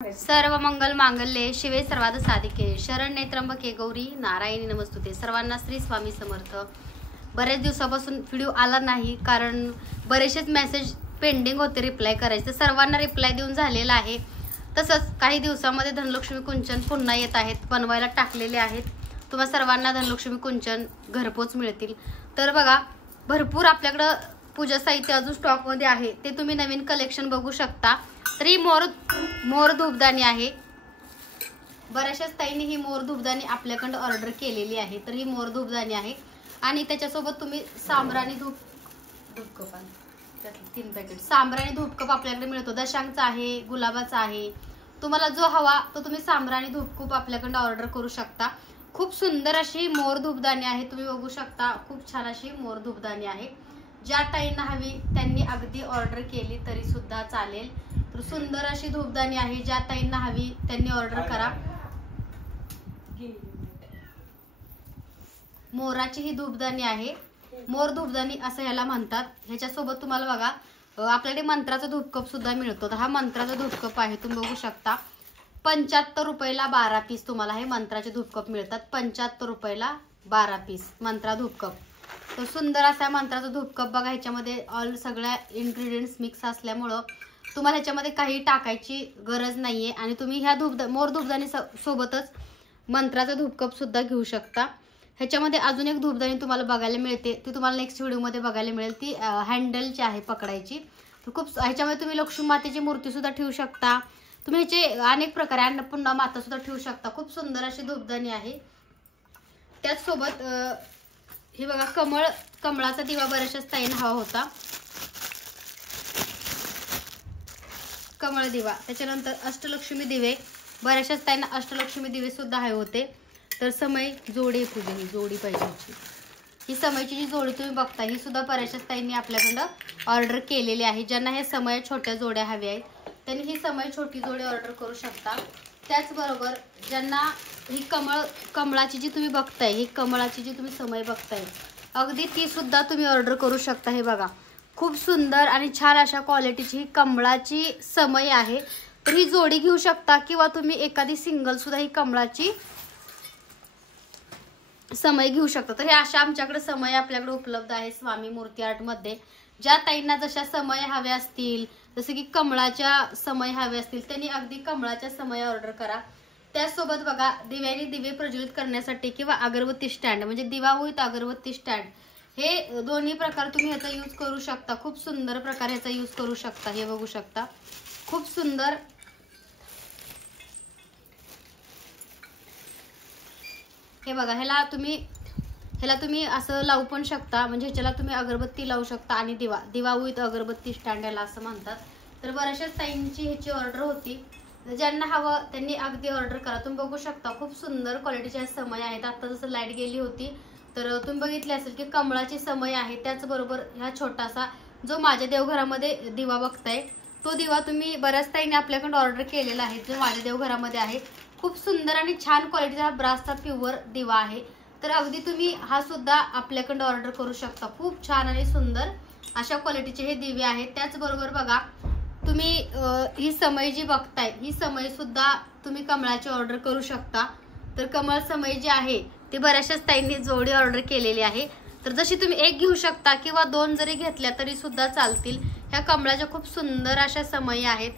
सर्व मंगल मांगल्ये शिवे सर्वार्थ साधिके शरण्ये त्र्यंबके गौरी नारायणी नमस्तुते। सर्वांना श्री स्वामी समर्थ। बरेच दिवसापासून व्हिडिओ आला नाही कारण बरेचसेच मेसेज पेंडिंग होते रिप्लाय करायचे। सर्वांना रिप्लाय देऊन झालेला आहे। तसंच काही दिवसांमध्ये धनलक्ष्मी कुंचन पुन्हा येत आहेत, बनवायला टाकलेले आहेत। तुम्हा सर्वांना धनलक्ष्मी कुंचन घरपोच मिळतील। तर बघा भरपूर आपल्याकडे पूजा साहित्य अजून स्टॉक मध्ये आहे, ते तुम्ही नवीन कलेक्शन बघू शकता। तरी मोर धूपदाणी आहे। बऱ्याचशाच ताईंनी ही मोर धूपदाणी आपल्याकडे ऑर्डर केलेली आहे। तर ही मोर धूपदाणी आहे आणि त्याच्यासोबत तुम्ही सांब्राणी धूपकप 3 पॅकेट सांब्राणी धूपकप आपल्याकडे मिळतो। दशांचा आहे, गुलाबाचा आहे, तुम्हाला जो हवा तो तुम्ही सांब्राणी धूपकप आपल्याकडे ऑर्डर करू शकता। खूप सुंदर अशी मोर धूपदाणी आहे, तुम्ही बघू शकता। खूप छान अशी मोर धूपदाणी आहे। ज्या ताईंना हवी त्यांनी अगदी ऑर्डर केली तरी सुद्धा चालेल। तर सुंदर अशी धूपदाणी आहे, ज्या ताईंना हवी त्यांनी ऑर्डर करा। मोराची ही धूपदाणी आहे, मोर धूपदाणी असं याला म्हणतात। ह्याच्यासोबत तुम्हाला बघा आपल्याकडे मंत्राचा धूपकप सुद्धा मिळतो। तर हा मंत्राचा धूपकप आहे, तुम्ही बघू शकता। 75 रुपयाला 12 पीस तुम्हाला हे मंत्राचे धूपकप मिळतात। 75 रुपयाला 12 पीस मंत्रा धूपकप। तर सुंदर असा मंत्राचा धूपकप बघा। ह्याच्यामध्ये ऑल सगळ्या इन्ग्रेडियंट्स मिक्स असल्यामुळं तुम्हाला ह्याच्यामध्ये काही टाकायची गरज नाहीये आणि तुम्ही ह्या मोर धूपदाणी सोबतच मंत्राचा धूपकप सुद्धा घेऊ शकता। ह्याच्यामध्ये अजून एक धूपदाणी तुम्हाला बघायला मिळते, ती तुम्हाला नेक्स्ट व्हिडिओमध्ये बघायला मिळेल। ती हँडलची आहे पकडायची। तर खूप ह्याच्यामध्ये तुम्ही लक्ष्मी मातेची मूर्ती सुद्धा ठेवू शकता। तुम्ही ह्याचे अनेक प्रकारे अन्नपूर्णा माता सुद्धा ठेवू शकता। खूप सुंदर अशी धूपदाणी आहे। त्याचसोबत हे बघा कमळाचा दिवा बऱ्याचशाच ताईंना हवा होता, कमळ दिवा। त्याच्यानंतर अष्टलक्ष्मी दिवे, बऱ्याचशाच ताईंना अष्टलक्ष्मी दिवे सुद्धा हवे होते। तर समय जोडी पूजन जोडी पाहिजे, ही समयची जी जोडी तुम्ही बघता ही सुद्धा बऱ्याचशाच ताईंनी आपल्याकडं ऑर्डर केलेली आहे। ज्यांना हे समय छोट्या जोड्या हव्या आहेत त्यांनी ही समय छोटी जोडी ऑर्डर करू शकता। त्याचबरोबर ज्यांना ही कमळाची जी तुम्ही बघताय, ही कमळाची जी तुम्ही समय बघताय अगदी ती सुद्धा तुम्ही ऑर्डर करू शकता। हे बघा खूप सुंदर आणि छान अशा क्वालिटीची ही कमळाची समय आहे। तर ही जोडी घेऊ शकता किंवा तुम्ही एखादी सिंगल सुद्धा ही कमळाची समय घेऊ शकता। तर हे अशा आमच्याकडे समय आपल्याकडे उपलब्ध आहे स्वामी मूर्ती आर्ट मध्ये। ज्या ताईंना जशा समय हव्या असतील, जसे की कमळाच्या समय हवे असतील त्यांनी अगदी कमळाच्या समय ऑर्डर करा। त्याचसोबत बघा दिव्याने दिवे प्रज्वलित करण्यासाठी किंवा अगरबत्ती स्टँड म्हणजे दिवा विथ अगरबत्ती स्टँड, हे दोन्ही प्रकार तुम्ही ह्याचा यूज करू शकता। खूप सुंदर प्रकारे ह्याचा यूज करू शकता। हे बघू शकता खूप सुंदर। हे बघा ह्याला तुम्ही असं लावू पण शकता, म्हणजे ह्याच्याला तुम्ही अगरबत्ती लावू शकता आणि दिवा विथ अगरबत्ती स्टँड याला असं म्हणतात। तर बऱ्याचशाच ताईंची ह्याची ऑर्डर होती, ज्यांना हवं त्यांनी अगदी ऑर्डर करा। तुम्ही बघू शकता खूप सुंदर क्वालिटीचे समय आहेत। आता जसं लाईट गेली होती तर तुम्ही बघितले असेल की कमळाची समय आहे। त्याचबरोबर ह्या छोटासा जो माझ्या देवघरामध्ये दिवा बघताय तो दिवा तुम्ही बऱ्याच ताईंनी आपल्याकडे ऑर्डर केलेला आहे, जो माझ्या देवघरामध्ये आहे। खूप सुंदर आणि छान क्वालिटीचा ब्रासचा प्युअर दिवा आहे। तर अगदी तुम्ही हा सुद्धा आपल्याकडे ऑर्डर करू शकता। खूप छान आणि सुंदर अशा क्वालिटीचे हे दिवे आहेत। त्याचबरोबर बघा तुम्ही ही समय जी बघताय ही समय सुद्धा तुम्ही कमळाची ऑर्डर करू शकता। तर कमळ समय जी आहे ते बऱ्याचशाच ताईंनी जोडी ऑर्डर केलेली आहे। तर जशी तुम्ही एक घेऊ शकता किंवा 2 जरी घेतल्या तरी सुद्धा चालतील। ह्या कमळाच्या खूप सुंदर अशा समय आहेत।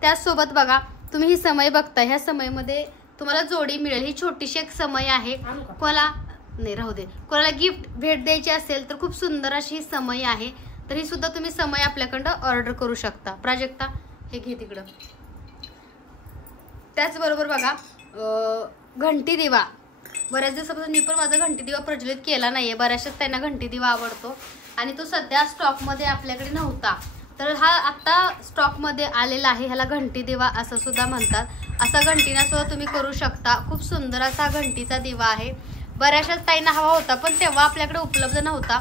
त्याचसोबत बघा तुम्ही ही समय बघताय, ह्या समयमध्ये तुम्हाला जोडी मिळेल। ही छोटीशी एक समय आहे, कोणाला नाही राहू दे, कोणाला गिफ्ट भेट द्यायची असेल तर खूप सुंदर अशी ही समय आहे। तर ही सुद्धा तुम्ही समय आपल्याकडं ऑर्डर करू शकता। प्राजक्ता हे घे तिकडं। त्याचबरोबर बघा घंटी दिवा, बऱ्याच दिवसापासून मी पण माझा घंटी दिवा प्रज्वलित केला नाहीये। बऱ्याचशाच त्यांना घंटी दिवा आवडतो आणि तो सध्या स्टॉक मध्ये आपल्याकडे नव्हता। तर हा आता स्टॉक मध्ये आलेला आहे। ह्याला घंटी दिवा असं सुद्धा म्हणतात। असा घंटीना सुद्धा तुम्ही करू शकता। खूप सुंदर असा घंटीचा दिवा आहे। बऱ्याचशाच ताईंना हवा होता पण तेव्हा आपल्याकडे उपलब्ध नव्हता,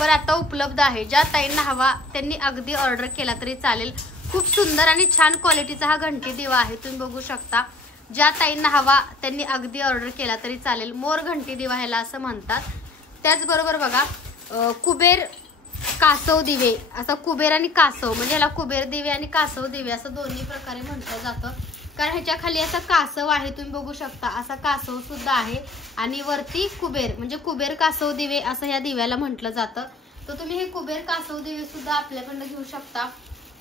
पण आता उपलब्ध आहे। ज्या ताईंना हवा त्यांनी अगदी ऑर्डर केला तरी चालेल। खूप सुंदर आणि छान क्वालिटीचा हा घंटी दिवा आहे, तुम्ही बघू शकता। ज्या ताईंना हवा त्यांनी अगदी ऑर्डर केला तरी चालेल। मोर घंटी दिवा ह्याला असं म्हणतात। त्याचबरोबर बघा कुबेर कासव दिवे, असा कुबेर आणि कासव म्हणजे याला कुबेर दिवे आणि कासव दिवे असं दोन्ही प्रकारे म्हटलं जातं। कारण ह्याच्या खाली असं कासव आहे, तुम्ही बघू शकता असा कासव सुद्धा आहे आणि वरती कुबेर म्हणजे कुबेर कासव दिवे असं ह्या दिव्याला म्हटलं जातं. तर तुम्ही हे कुबेर कासव दिवे सुद्धा आपल्याकडनं घेऊ शकता.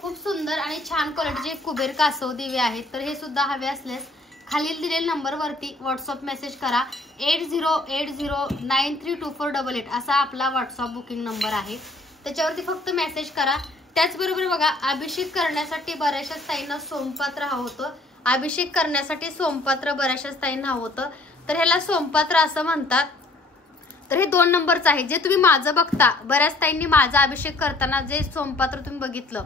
खूप सुंदर आणि छान क्वालिटीचे कुबेर कासव दिवे आहेत. तर हे सुद्धा हवे असल्यास खालील दिलेल्या नंबरवरती व्हॉट्सअप मेसेज करा. 8080932488 असा आपला व्हॉट्सअप बुकिंग नंबर आहे. त्याच्यावरती फक्त मेसेज करा. त्याचबरोबर बघा, अभिषेक करण्यासाठी बऱ्याचशा ताईंना सोमपात्र हवं होतं. अभिषेक करण्यासाठी सोमपात्र बऱ्याचशा ताईंना हवं होतं. तर ह्याला सोमपात्र असं म्हणतात. तर हे 2 नंबरचं आहे जे तुम्ही माझं बघता. बऱ्याच ताईंनी माझा अभिषेक करताना जे सोमपात्र तुम्ही बघितलं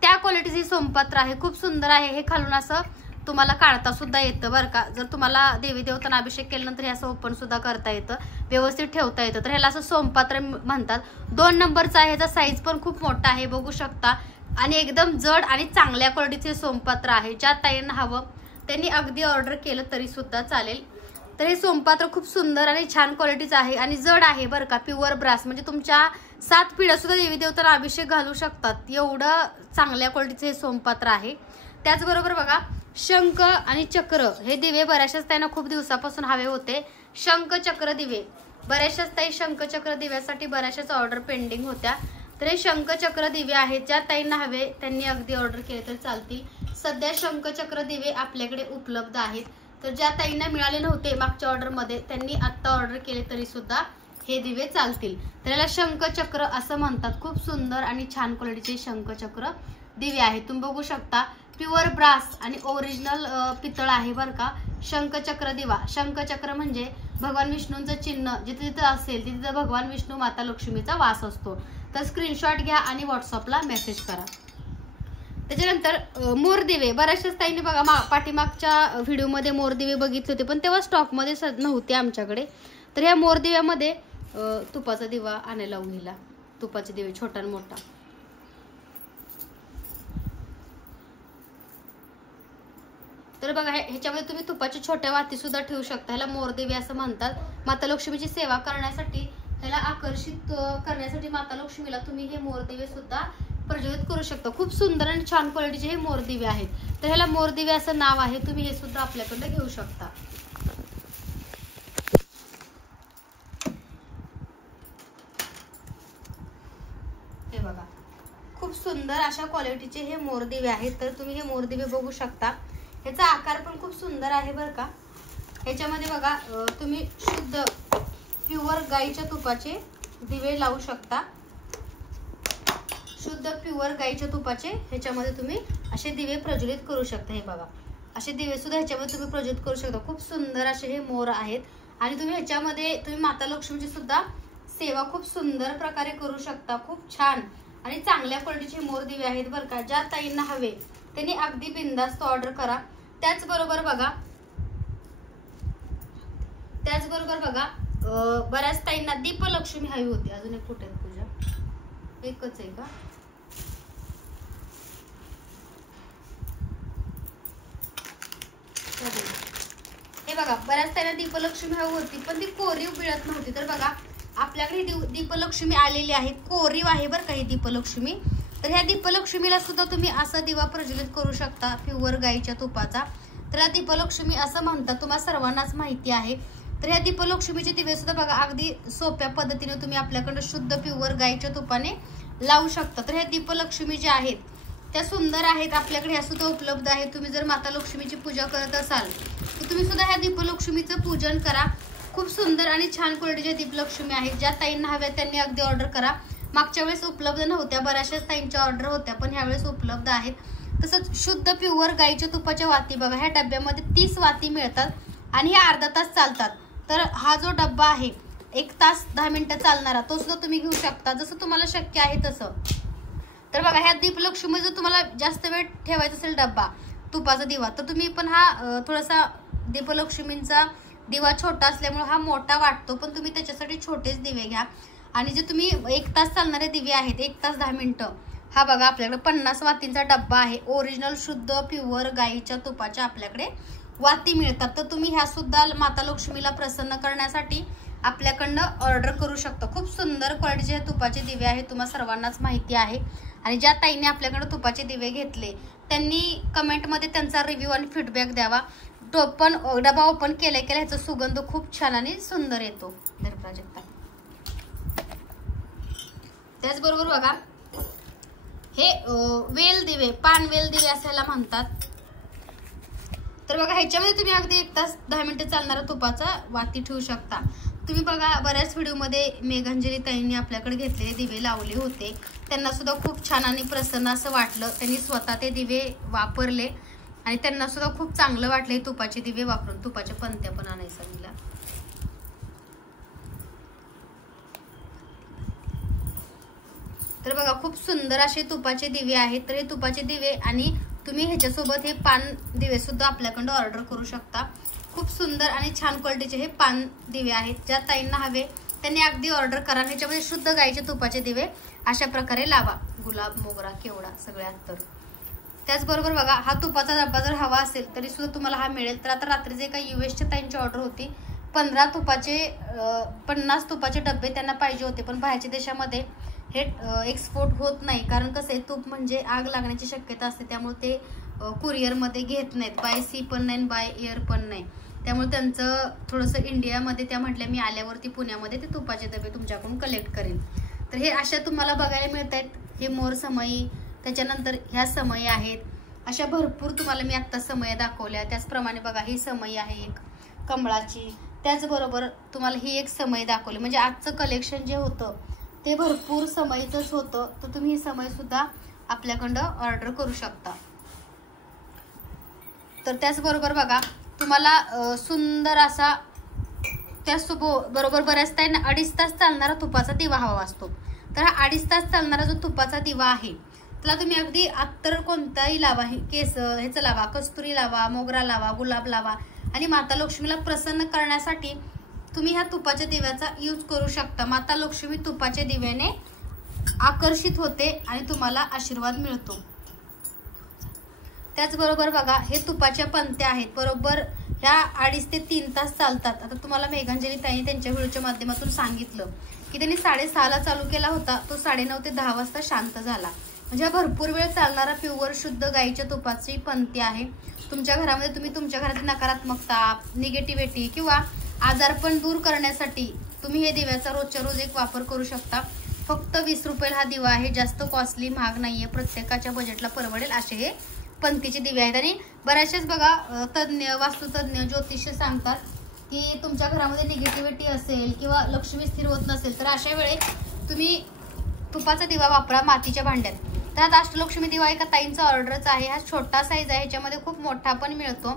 त्या क्वालिटीचे सोमपात्र आहे. खूप सुंदर आहे. हे खालून असं तुम्हाला काढता सुद्धा येतं बरं का. जर तुम्हाला देवी देवतांना अभिषेक केल्यानंतर हे असं ओपन सुद्धा करता येतं, व्यवस्थित ठेवता येतं. तर ह्याला असं सोमपात्र म्हणतात. 2 नंबरचा आहे. ह्याचा साईज पण खूप मोठा आहे, बघू शकता. आणि एकदम जड आणि चांगल्या क्वालिटीचे सोमपात्र आहे. ज्या ताईंना हवं त्यांनी अगदी ऑर्डर केलं तरी सुद्धा चालेल. तर हे सोमपात्र खूप सुंदर आणि छान क्वालिटीचं आहे आणि जड आहे बरं का. प्युअर ब्रास म्हणजे तुमच्या 7 पिढ्या सुद्धा देवी देवतांना अभिषेक घालू शकतात, एवढं चांगल्या क्वालिटीचे हे सोमपात्र आहे. त्याचबरोबर बघा, शंख आणि चक्र हे दिवे बऱ्याचशाच ताईंना खूप दिवसापासून हवे होते. शंख चक्र दिवे बऱ्याचशाच ताई शंख चक्र दिव्यासाठी बऱ्याचशाच ऑर्डर पेंडिंग होत्या. तर हे शंख चक्र दिवे आहेत. ज्या ताईंना हवे त्यांनी अगदी ऑर्डर केले तर चालतील. सध्या शंख चक्र दिवे आपल्याकडे उपलब्ध आहेत. तर ज्या ताईंना मिळाले नव्हते मागच्या ऑर्डरमध्ये त्यांनी आत्ता ऑर्डर केले तरी सुद्धा हे दिवे चालतील. तर याला शंख चक्र असं म्हणतात. खूप सुंदर आणि छान क्वालिटीचे शंख चक्र दिवे आहेत. तुम्ही बघू शकता प्युअर ब्रास आणि ओरिजिनल पितळ आहे बरं का. शंखचक्र दिवा, शंखचक्र म्हणजे भगवान विष्णूंचं चिन्ह जिथे जिथे असेल तिथे भगवान विष्णू माता लक्ष्मीचा वास असतो. तर स्क्रीनशॉट घ्या आणि व्हॉट्सअपला मेसेज करा. त्याच्यानंतर मोरदिवे बऱ्याचशाच ताईंनी बघा पाठीमागच्या व्हिडिओमध्ये मोरदिवे बघितले होते पण तेव्हा स्टॉकमध्ये नव्हते आमच्याकडे. तर ह्या मोरदिव्यामध्ये तुपाचा दिवा आणायला उघडला. तुपाचे दिवे छोटा आणि मोठा. तर बघा ह्याच्यामध्ये तुम्ही तुपाची छोट्या वाती सुद्धा ठेवू शकता. ह्याला मोरदिवे असं म्हणतात. माता लक्ष्मीची सेवा करण्यासाठी, ह्याला आकर्षित करण्यासाठी माता लक्ष्मीला तुम्ही हे मोरदिवे सुद्धा प्रज्वलित करू शकता. खूप सुंदर आणि छान क्वालिटीचे हे मोरदिवे आहेत. तर ह्याला मोरदिवे असं नाव आहे. तुम्ही हे सुद्धा आपल्याकडे घेऊ शकता. हे बघा खूप सुंदर अशा क्वालिटीचे हे मोरदिवे आहेत. तर तुम्ही हे मोरदिवे बघू शकता. ह्याचा आकार पण खूप सुंदर आहे बरं का. ह्याच्यामध्ये बघा तुम्ही शुद्ध प्युअर गाईच्या तुपाचे दिवे लावू शकता. शुद्ध प्युअर गाईच्या तुपाचे ह्याच्यामध्ये तुम्ही असे दिवे प्रज्वलित करू शकता. हे बघा असे दिवे सुद्धा ह्याच्यामध्ये तुम्ही प्रज्वलित करू शकता. खूप सुंदर असे हे मोर आहेत आणि तुम्ही ह्याच्यामध्ये तुम्ही माता लक्ष्मीची सुद्धा सेवा खूप सुंदर प्रकारे करू शकता. खूप छान आणि चांगल्या क्वालिटीचे मोर दिवे आहेत बरं का. ज्या ताईंना हवे त्यांनी अगदी बिनधास्त ऑर्डर करा. त्याचबरोबर बघा बऱ्याच ताईंना दीपलक्ष्मी हवी होती. अजून एक कुठे पूजा एकच आहे का. हे बघा बऱ्याच ताईंना दीपलक्ष्मी हवी होती पण ती कोरीव मिळत नव्हती. तर बघा आपल्याकडे दीपलक्ष्मी आलेली आहे. कोरीव आहे बरं का ही दीपलक्ष्मी. तर ह्या दीपलक्ष्मीला सुद्धा तुम्ही असा दिवा प्रज्वलित करू शकता प्युअर गाईच्या तुपाचा. तर ह्या दीपलक्ष्मी असं म्हणतात, तुम्हाला सर्वांनाच माहिती आहे. तर ह्या दीपलक्ष्मीचे दिवे सुद्धा बघा अगदी सोप्या पद्धतीने तुम्ही आपल्याकडे शुद्ध प्युअर गाईच्या तुपाने लावू शकता. तर ह्या दीपलक्ष्मी ज्या आहेत त्या सुंदर आहेत. आपल्याकडे ह्या सुद्धा उपलब्ध आहेत. तुम्ही जर माता लक्ष्मीची पूजा करत असाल तर तुम्ही सुद्धा ह्या दीपलक्ष्मीचं पूजन करा. खूप सुंदर आणि छान क्वालिटीच्या दीपलक्ष्मी आहेत. ज्या ताईंना हव्या त्यांनी अगदी ऑर्डर करा. मागच्या वेळेस उपलब्ध नव्हत्या, बऱ्याचशाच ताईंच्या ऑर्डर होत्या पण ह्यावेळेस उपलब्ध आहेत. तसंच शुद्ध प्युअर गाईच्या तुपाच्या वाती बघा ह्या डब्यामध्ये 30 वाती मिळतात आणि हे अर्धा तास चालतात. तर हा जो डब्बा आहे 1 तास 10 मिनिटं चालणारा तो सुद्धा तुम्ही घेऊ शकता जसं तुम्हाला शक्य आहे तसं. तर बघा ह्या दीपलक्ष्मी जर तुम्हाला जास्त वेळ ठेवायचा असेल डब्बा तुपाचा दिवा तर तुम्ही पण हा थोडासा दीपलक्ष्मींचा दिवा छोटा असल्यामुळे हा मोठा वाटतो पण तुम्ही त्याच्यासाठी छोटेच दिवे घ्या. आणि जे तुम्ही 1 तास चालणारे दिवे आहेत 1 तास 10 मिनिटं हा बघा आपल्याकडे 50 वातींचा डब्बा आहे. ओरिजिनल शुद्ध प्युअर गाईच्या तुपाच्या आपल्याकडे वाती मिळतात. तर तुम्ही ह्या सुद्धा माता लक्ष्मीला प्रसन्न करण्यासाठी आपल्याकडनं ऑर्डर करू शकता. खूप सुंदर क्वालिटीचे तुपाचे दिवे आहेत. तुम्हाला सर्वांनाच माहिती आहे. आणि ज्या ताईने आपल्याकडे तुपाचे दिवे घेतले त्यांनी कमेंटमध्ये त्यांचा रिव्ह्यू आणि फीडबॅक द्यावा. डबा ओपन केल्या ह्याचा सुगंध खूप छान आणि सुंदर येतो. प्राजक्ता त्याचबरोबर बघा हे वेल दिवे, पानवेल दिवे असायला म्हणतात. तर बघा ह्याच्यामध्ये तुम्ही अगदी 1 तास 10 मिनिटं चालणारा तुपाचा वाती ठेवू शकता. तुम्ही बघा बऱ्याच व्हिडिओमध्ये मेघांजली ताईंनी आपल्याकडे घेतलेले दिवे लावले होते. त्यांना सुद्धा खूप छान आणि प्रसन्न असं वाटलं. त्यांनी स्वतः ते दिवे वापरले आणि त्यांना सुद्धा खूप चांगलं वाटले तुपाचे दिवे वापरून. तुपाच्या पंत्या पण आणायचं सांगितलं. तर बघा खूप सुंदर असे तुपाचे दिवे आहेत. तर हे तुपाचे दिवे आणि तुम्ही ह्याच्यासोबत हे पान दिवे सुद्धा आपल्याकडं ऑर्डर करू शकता. खूप सुंदर आणि छान क्वालिटीचे हे पान दिवे आहेत. ज्या ताईंना हवे त्यांनी अगदी ऑर्डर करा. ह्याच्यामध्ये शुद्ध गाईचे तुपाचे दिवे अशा प्रकारे लावा. गुलाब, मोगरा, केवडा सगळ्यात. तर त्याचबरोबर बघा हा तुपाचा डब्बा जर हवा असेल तरी सुद्धा तुम्हाला हा मिळेल. तर आता रात्री जे काही युएसच्या ताईंची ऑर्डर होती 50 तुपाचे डब्बे त्यांना पाहिजे होते. पण बाहेरच्या देशामध्ये हे एक्सपोर्ट होत नाही. कारण कसं आहे तूप म्हणजे आग लागण्याची शक्यता असते. त्यामुळे ते कुरिअरमध्ये घेत नाहीत. बाय सी पण नाही, बाय एअर पण नाही. त्यामुळे त्यांचं थोडंसं इंडियामध्ये त्या म्हटल्या मी आल्यावरती पुण्यामध्ये ते तुपाचे डबे तुमच्याकडून कलेक्ट करेन. तर हे अशा तुम्हाला बघायला मिळत आहेत. हे मोर समई, त्याच्यानंतर ह्या समई आहेत. अशा भरपूर तुम्हाला मी आत्ता समया दाखवल्या. त्याचप्रमाणे बघा ही समई आहे एक कमळाची. त्याचबरोबर तुम्हाला ही एक समई दाखवली. म्हणजे आजचं कलेक्शन जे होतं ते भरपूर समईचंच होतं. तर तुम्ही ही समई सुद्धा आपल्याकडं ऑर्डर करू शकता. तर त्याचबरोबर बघा तुम्हाला सुंदर असा त्याचबरोबर बऱ्याच ताईंना 2.5 तास चालणारा तुपाचा दिवा हवा असतो. तर हा 2.5 तास चालणारा जो तुपाचा दिवा आहे त्याला तुम्ही अगदी अत्तर कोणताही लावा. केस ह्याचं लावा, कस्तुरी लावा, मोगरा लावा, गुलाब लावा आणि माता लक्ष्मीला प्रसन्न करण्यासाठी तुम्ही ह्या तुपाच्या दिव्याचा यूज करू शकता. माता लक्ष्मी तुपाच्या दिव्याने आकर्षित होते आणि तुम्हाला आशीर्वाद मिळतो. त्याचबरोबर बघा हे तुपाच्या पंत्या आहेत. बरोबर ह्या 2.5 ते 3 तास चालतात. आता तुम्हाला मेघांजली ताईंनी त्यांच्या व्हिडिओच्या माध्यमातून सांगितलं की त्यांनी 6:30ला चालू केला होता. तो 9:30 ते 10 वाजता शांत झाला. म्हणजे भरपूर वेळ चालणारा प्युअर शुद्ध गाईच्या तुपाची पंथी आहे. तुमच्या घरामध्ये तुम्ही तुमच्या घरातील नकारात्मकता, निगेटिव्हिटी किंवा आजारपण दूर करण्यासाठी तुम्ही हे दिव्याचा रोजच्या रोज एक वापर करू शकता. फक्त 20 रुपयाला हा दिवा आहे. जास्त कॉस्टली महाग नाहीये. प्रत्येकाच्या बजेटला परवडेल असे हे पंथीचे दिवे आहेत. आणि बऱ्याचशाच बघा तज्ज्ञ, वास्तुतज्ञ, ज्योतिष सांगतात की तुमच्या घरामध्ये निगेटिव्हिटी असेल किंवा लक्ष्मी स्थिर होत नसेल तर अशा वेळी तुम्ही तुपाचा दिवा वापरा मातीच्या भांड्यात. तर हा अष्टलक्ष्मी दिवा एका ताईंचा ऑर्डरच आहे. हा छोटा साईज आहे. ह्याच्यामध्ये खूप मोठा पण मिळतो.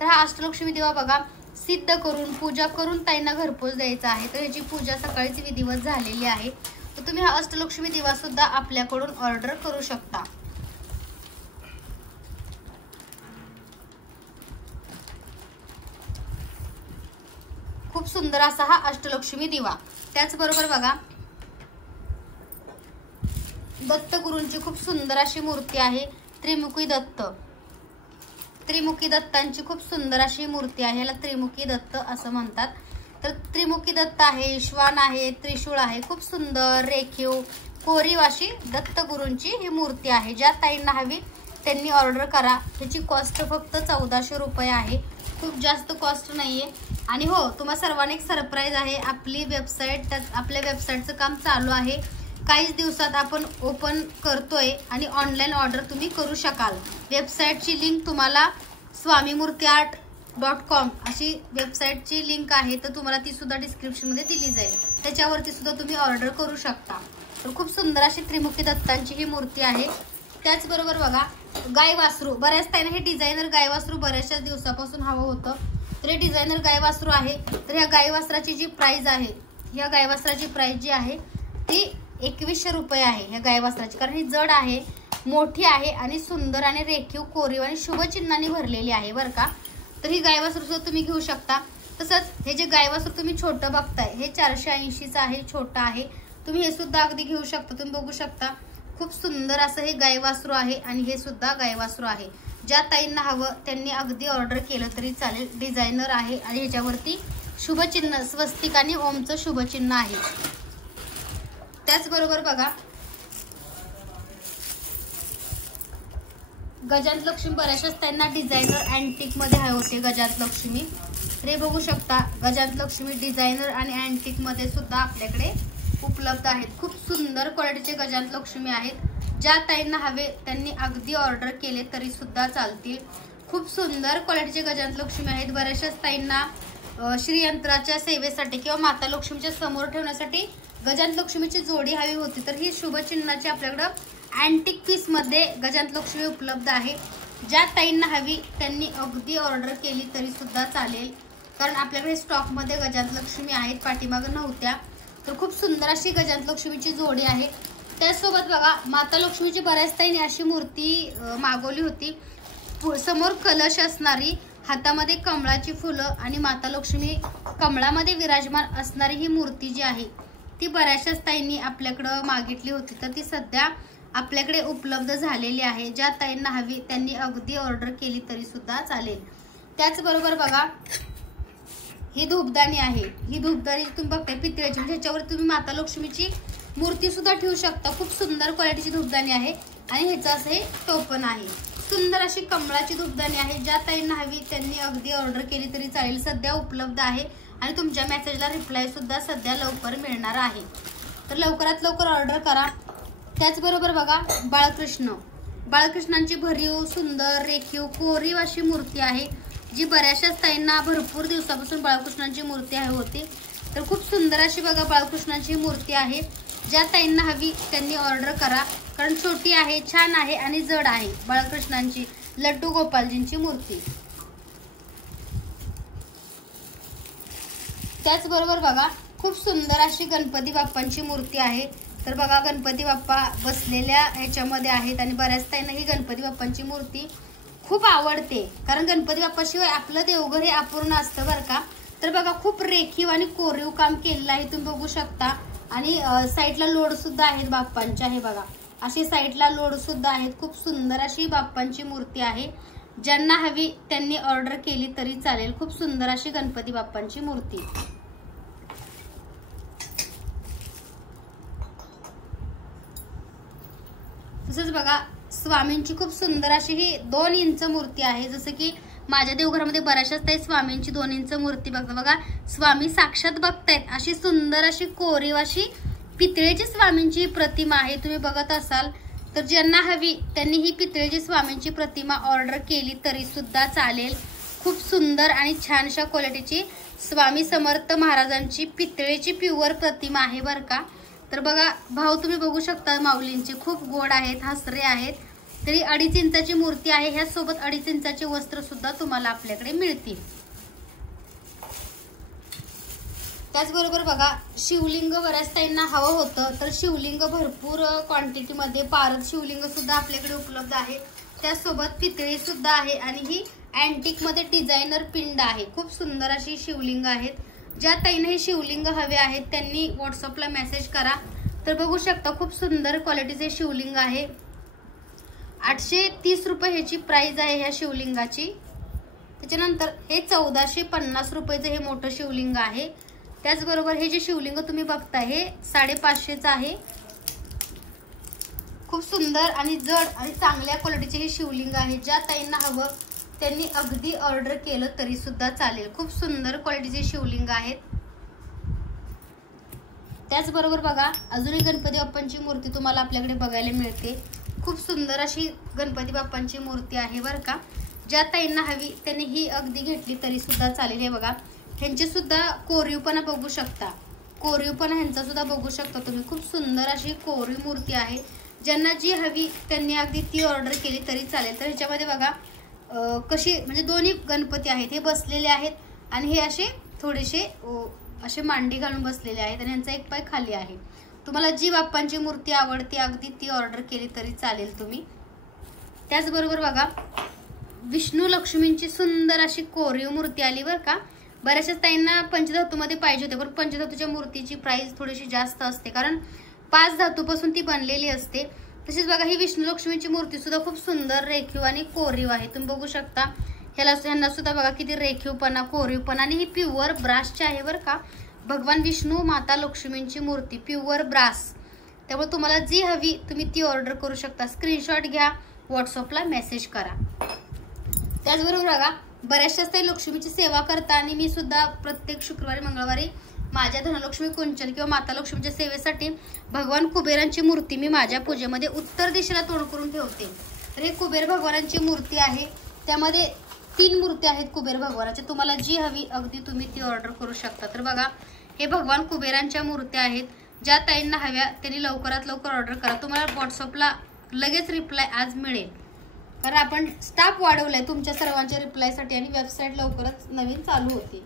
तर हा अष्टलक्ष्मी दिवा बघा सिद्ध करून पूजा करून ताईंना घरपोच द्यायचा आहे. तर ह्याची पूजा सकाळीच विधिवत झालेली आहे. तर तुम्ही हा अष्टलक्ष्मी दिवा सुद्धा आपल्याकडून ऑर्डर करू शकता. खूप सुंदर असा हा अष्टलक्ष्मी दिवा. त्याचबरोबर बघा दत्तगुरूंची खूप सुंदर अशी मूर्ती आहे. त्रिमुखी दत्त, त्रिमुखी दत्तांची खूप सुंदर अशी मूर्ती आहे. याला त्रिमुखी दत्त असं म्हणतात. तर त्रिमुखी दत्त आहे, श्वान आहे, त्रिशूळ आहे. खूप सुंदर रेखीव कोरीव अशी दत्तगुरूंची ही मूर्ती आहे. ज्या ताईंना हवी त्यांनी ऑर्डर करा. ह्याची कॉस्ट फक्त 1400 रुपये आहे. खूप जास्त कॉस्ट नाहीये. आणि हो तुम्हा सर्वांना एक सरप्राईज आहे. आपली वेबसाईट, आपल्या वेबसाईटचं काम चालू आहे. काहीच दिवसात आपण ओपन करतोय आणि ऑनलाईन ऑर्डर तुम्ही करू शकाल. वेबसाईटची लिंक तुम्हाला swamimurtiart.com अशी वेबसाईटची लिंक आहे. तर तुम्हाला ती सुद्धा डिस्क्रिप्शनमध्ये दिली जाईल. त्याच्यावरती सुद्धा तुम्ही ऑर्डर करू शकता. तर खूप सुंदर अशी त्रिमुखी दत्तांची ही मूर्ती आहे. त्याचबरोबर बघा गाय वासरू. बऱ्याच ताईंना हे डिझायनर गाय वासरू बऱ्याचशा दिवसापासून हवं होतं. तर हे डिझायनर गाय वासरू आहे. तर ह्या गाय वासराची जी प्राइस आहे, ह्या गाय वासराची प्राइस जी आहे ती 2100 रुपये आहे. ह्या गाय वासराची, कारण ही जड आहे, मोठी आहे आणि सुंदर आणि रेखीव कोरीव आणि शुभचिन्हांनी भरलेली आहे बरं का. तर ही गाय वासरू सुद्धा तुम्ही घेऊ शकता. तसंच हे जे गाय वासरू तुम्ही छोटं बघताय हे 480चं आहे, छोटं आहे. तुम्ही हे सुद्धा अगदी घेऊ शकता. तुम्ही बघू शकता खूप सुंदर असं हे गाय वासरू आहे आणि हे सुद्धा गाय वासरू आहे. ज्या ताईंना हवं त्यांनी अगदी ऑर्डर केलं तरी चालेल. डिझायनर आहे आणि ह्याच्यावरती शुभचिन्ह स्वस्तिक आणि ओमचं शुभचिन्ह आहे. त्याचबरोबर बघा गजांत लक्ष्मी बऱ्याचशाच त्यांना डिझायनर अँटिक मध्ये हवे होते गजांत लक्ष्मी. हे बघू शकता गजांत लक्ष्मी डिझायनर आणि अँटिक मध्ये सुद्धा आपल्याकडे उपलब्ध आहेत. खूप सुंदर क्वालिटीचे गजांत लक्ष्मी आहेत. ज्या ताईंना हवे त्यांनी अगदी ऑर्डर केले तरी सुद्धा चालतील. खूप सुंदर क्वालिटीचे गजांत लक्ष्मी आहेत. बऱ्याचशाच ताईंना श्रीयंत्राच्या सेवेसाठी किंवा माता लक्ष्मीच्या समोर ठेवण्यासाठी गजांत लक्ष्मीची जोडी हवी होती. तर ही शुभचिन्हाची आपल्याकडे अँटिक पीस मध्ये गजांत लक्ष्मी उपलब्ध आहे. ज्या ताईंना हवी त्यांनी अगदी ऑर्डर केली तरी सुद्धा चालेल, कारण आपल्याकडे स्टॉक मध्ये गजांत लक्ष्मी आहेत, पाठीमागे नव्हत्या. तर खूप सुंदर अशी गजांत लक्ष्मीची जोडी आहे. त्यासोबत बघा माता लक्ष्मीची बऱ्याच ताईंनी अशी मूर्ती मागवली होती. समोर कलश असणारी, हातामध्ये कमळाची फुलं आणि माता लक्ष्मी कमळामध्ये विराजमान असणारी ही मूर्ती जी आहे ती बऱ्याचशाच ताईंनी आपल्याकडे मागितली होती. तर ती सध्या आपल्याकडे उपलब्ध झालेली आहे. ज्या ताईंना हवी त्यांनी अगदी ऑर्डर केली तरी सुद्धा चालेल. त्याचबरोबर बघा ही धूपदाणी आहे. ही धूपदाणी तुम्ही बघताय पितळेची, ह्याच्यावर तुम्ही माता लक्ष्मीची मूर्ती सुद्धा ठेवू शकता. खूप सुंदर क्वालिटीची धूपदाणी आहे आणि ह्याचं असं हे टोपण आहे. सुंदर अशी कमळाची धूपदाणी आहे. ज्या ताईंना हवी त्यांनी अगदी ऑर्डर केली तरी चालेल. सध्या उपलब्ध आहे आणि तुमच्या मेसेजला रिप्लाय सुद्धा सध्या लवकर मिळणार आहे. तर लवकरात लवकर ऑर्डर करा. त्याचबरोबर बघा बाळकृष्णांची भरीव सुंदर रेखीव कोरीव अशी मूर्ती आहे, जी बऱ्याचशाच ताईंना भरपूर दिवसापासून बाळकृष्णांची मूर्ती हवी होती. तर खूप सुंदर अशी बघा बाळकृष्णांची मूर्ती आहे. ज्या ताईंना हवी त्यांनी ऑर्डर करा, कारण छोटी आहे, छान आहे आणि जड आहे. बाळकृष्णांची लड्डू गोपालजींची मूर्ती. त्याचबरोबर बघा खूप सुंदर अशी गणपती बाप्पांची मूर्ती आहे. तर बघा गणपती बाप्पा बसलेल्या ह्याच्यामध्ये आहेत आणि बऱ्याच ताईंना ही गणपती बाप्पांची मूर्ती खूप आवडते, कारण गणपती बाप्पाशिवाय आपलं देवघर हे अपूर्ण असतं बरं का. तर बघा खूप रेखीव आणि कोरीव काम केलेलं आहे, तुम्ही बघू शकता. आणि साईडला लोड सुद्धा आहेत बाप्पांच्या. हे बघा अशी साईडला लोड सुद्धा आहेत. खूप सुंदर अशी बाप्पांची मूर्ती आहे. ज्यांना हवी त्यांनी ऑर्डर केली तरी चालेल. खूप सुंदर अशी गणपती बाप्पांची मूर्ती. तसंच बघा स्वामींची खूप सुंदर अशी ही 2 इंच मूर्ती आहे. जसं की माझ्या देवघरामध्ये बऱ्याचशाच ताई स्वामींची 2 इंच मूर्ती बघता. बघा स्वामी साक्षात बघतायत. अशी सुंदर अशी कोरीव अशी पितळेची स्वामींची प्रतिमा आहे. तुम्ही बघत असाल तर ज्यांना हवी त्यांनी ही पितळेची स्वामींची प्रतिमा ऑर्डर केली तरी सुद्धा चालेल. खूप सुंदर आणि छानशा क्वालिटीची स्वामी समर्थ महाराजांची पितळेची प्युअर प्रतिमा आहे बरं का. तर बघा भाव तुम्ही बघू शकता माऊलींचे खूप गोड आहेत, हसरे आहेत. तरी 2.5 इंचाची मूर्ती आहे. ह्या सोबत 2.5 इंचाचे वस्त्र सुद्धा तुम्हाला आपल्याकडे मिळतील. त्याचबरोबर बघा शिवलिंग बऱ्याच ताईंना हवं होतं, तर शिवलिंग भरपूर क्वांटिटी मध्ये पारद शिवलिंग सुद्धा आपल्याकडे उपलब्ध आहे. त्यासोबत पितळी सुद्धा आहे आणि ही अँटिक मध्ये डिझायनर पिंड आहे. खूप सुंदर अशी शिवलिंग आहेत. ज्या ताईंना हे शिवलिंग हवे आहेत त्यांनी व्हॉट्सअपला मेसेज करा. तर बघू शकता खूप सुंदर क्वालिटीचे शिवलिंग आहे. 830 रुपये ह्याची प्राइस आहे ह्या शिवलिंगाची. त्याच्यानंतर हे 1450 रुपयाचं हे मोठं शिवलिंग आहे. त्याचबरोबर हे जे शिवलिंग तुम्ही बघताय हे 550चं आहे. खूप सुंदर आणि जड आणि चांगल्या क्वालिटीचे हे शिवलिंग आहे. ज्या ताईंना हवं त्यांनी अगदी ऑर्डर केलं तरी सुद्धा चालेल. खूप सुंदर क्वालिटीचे शिवलिंग आहेत. त्याचबरोबर बघा अजूनही गणपती बाप्पांची मूर्ती तुम्हाला आपल्याकडे बघायला मिळते. खूप सुंदर अशी गणपती बाप्पांची मूर्ती आहे बरं का. ज्या ताईंना हवी त्यांनी ही अगदी घेतली तरी सुद्धा चालेल. हे बघा ह्यांची सुद्धा कोरीवपणा बघू शकता. कोरीवपणा ह्यांचा सुद्धा बघू शकता तुम्ही. खूप सुंदर अशी कोरीव मूर्ती आहे. ज्यांना जी हवी त्यांनी अगदी ती ऑर्डर केली तरी चालेल. तर ह्याच्यामध्ये बघा कशी म्हणजे दोन्ही गणपती आहेत. हे बसलेले आहेत आणि हे असे थोडेसे असे मांडी घालून बसलेले आहेत आणि यांचा एक पाय खाली आहे. तुम्हाला जी बाप्पांची मूर्ती आवडते अगदी ती ऑर्डर केली तरी चालेल तुम्ही. त्याचबरोबर बघा विष्णू लक्ष्मींची सुंदर अशी कोरीव मूर्ती आली बरं का. बऱ्याचशा ताईंना पंचधातूमध्ये पाहिजे होते, पण पंचधातूच्या मूर्तीची प्राइस थोडीशी जास्त असते, कारण 5 धातूपासून ती बनलेली असते. तसेच बघा ही विष्णू लक्ष्मीची मूर्ती सुद्धा खूप सुंदर रेखीव आणि कोरीव आहे. तुम्ही बघू शकता ह्यांना सुद्धा बघा किती रेखीवपणा कोरीवपणा आणि ही प्युअर ब्रासची आहे बरं का. भगवान विष्णू माता लक्ष्मींची मूर्ती प्युअर ब्रास. त्यामुळे तुम्हाला जी हवी तुम्ही ती ऑर्डर करू शकता. स्क्रीनशॉट घ्या व्हॉट्सअपला मेसेज करा. त्याचबरोबर बघा बऱ्याचशा ताई लक्ष्मीची सेवा करता आणि मी सुद्धा प्रत्येक शुक्रवारी मंगळवारी माझ्या धनलक्ष्मी कुंचन किंवा माता लक्ष्मीच्या सेवेसाठी भगवान कुबेरांची मूर्ती मी माझ्या पूजेमध्ये उत्तर दिशेला तोंड करून ठेवते. तर हे कुबेर भगवानांची मूर्ती आहे. त्यामध्ये 3 मूर्ती आहेत कुबेर भगवानाच्या. तुम्हाला जी हवी अगदी तुम्ही ती ऑर्डर करू शकता. तर बघा हे भगवान कुबेरांच्या मूर्त्या आहेत. ज्या ताईंना हव्या त्यांनी लवकरात लवकर ऑर्डर करा. तुम्हाला व्हॉट्सअपला लगेच रिप्लाय आज मिळेल, कारण आपण स्टाफ वाढवलाय तुमच्या सर्वांच्या रिप्लायसाठी आणि वेबसाईट लवकरच नवीन चालू होती.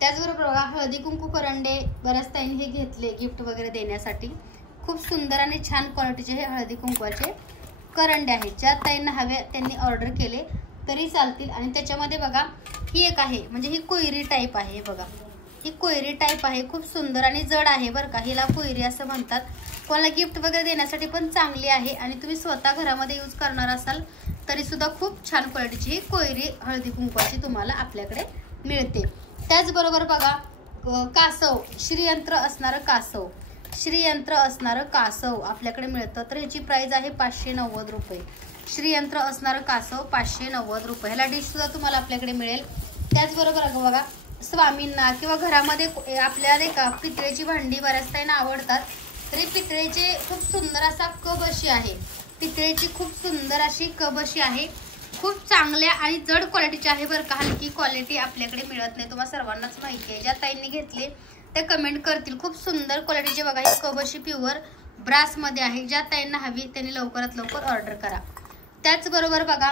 त्याचबरोबर बघा हळदी कुंकू करंडे बऱ्याच ताईंनी हे घेतले गिफ्ट वगैरे देण्यासाठी. खूप सुंदर आणि छान क्वालिटीचे हे हळदी कुंकवाचे करंडे आहेत. ज्या ताईंना हवे त्यांनी ऑर्डर केले तरी चालतील. आणि त्याच्यामध्ये बघा ही एक आहे, म्हणजे ही कोयरी टाईप आहे. बघा ही कोयरी टाईप आहे, खूप सुंदर आणि जड आहे बरं का. हिला कोयरी असं म्हणतात. कोणाला गिफ्ट वगैरे देण्यासाठी पण चांगली आहे आणि तुम्ही स्वतः घरामध्ये यूज करणार असाल तरी सुद्धा खूप छान क्वालिटीची ही कोयरी हळदी कुंकवाची तुम्हाला आपल्याकडे मिळते. त्याचबरोबर बघा कासव, श्रीयंत्र असणारं कासव, श्रीयंत्र असणारं कासव आपल्याकडे मिळतं. तर ह्याची प्राइस आहे 590 रुपये. श्रीयंत्र असणारं कासव 590 रुपये. ह्याला डिश सुद्धा तुम्हाला आपल्याकडे मिळेल. त्याचबरोबर बघा स्वामींना किंवा घरामध्ये आपल्या नाही का पितळेची भांडी बऱ्याच ताईंना आवडतात. तरी पितळेचे खूप सुंदर असा कप अशी आहे. पितळेची खूप सुंदर अशी कप अशी आहे. खूप चांगल्या आणि जड क्वालिटीची आहे बरं का. हलकी क्वालिटी आपल्याकडे मिळत नाही, तुम्हाला सर्वांनाच माहिती आहे. ज्या ताईंनी घेतले ते कमेंट करतील. खूप सुंदर क्वालिटीचे बघा ही कप अशी प्युअर ब्रास मध्ये आहे. ज्या ताईंना हवी त्यांनी लवकरात लवकर ऑर्डर करा. त्याचबरोबर बघा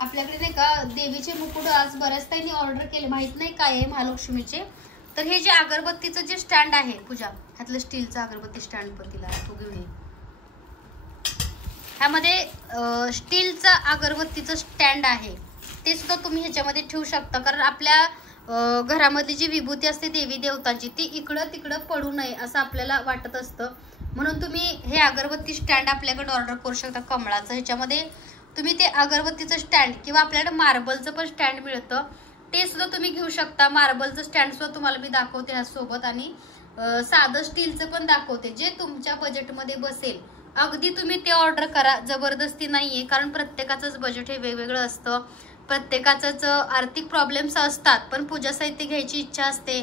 आपल्याकडे नाही का देवीचे मुकुट आज बऱ्याच ताईंनी ऑर्डर केले. माहित नाही काय आहे महालक्ष्मीचे. तर हे जे अगरबत्तीचं जे स्टँड आहे पूजा, ह्यातलं स्टीलचं अगरबत्ती स्टँड पण तिला तो घेऊन ये. ह्यामध्ये स्टीलचं अगरबत्तीचं स्टँड आहे, ते सुद्धा तुम्ही ह्याच्यामध्ये ठेवू शकता. कारण आपल्या घरामधली जी विभूती असते देवी देवतांची ती इकडं तिकडं पडू नये असं आपल्याला वाटत असतं. म्हणून तुम्ही हे अगरबत्ती स्टँड आपल्याकडे ऑर्डर करू शकता कमळाचं. ह्याच्यामध्ये तुम्ही ते अगरबत्तीचं स्टँड किंवा आपल्याकडे मार्बलचं पण स्टँड मिळतं, ते सुद्धा तुम्ही घेऊ शकता. मार्बलचं स्टँड सुद्धा तुम्हाला मी दाखवते ह्यासोबत आणि साधं स्टीलचं पण दाखवते, जे तुमच्या बजेटमध्ये बसेल. अगदी तुम्ही ते ऑर्डर करा, जबरदस्ती नाहीये. कारण प्रत्येकाचंच बजेट हे वेगवेगळं असतं, प्रत्येकाचंच आर्थिक प्रॉब्लेम्स असतात. पण पूजा साहित्य घ्यायची इच्छा असते,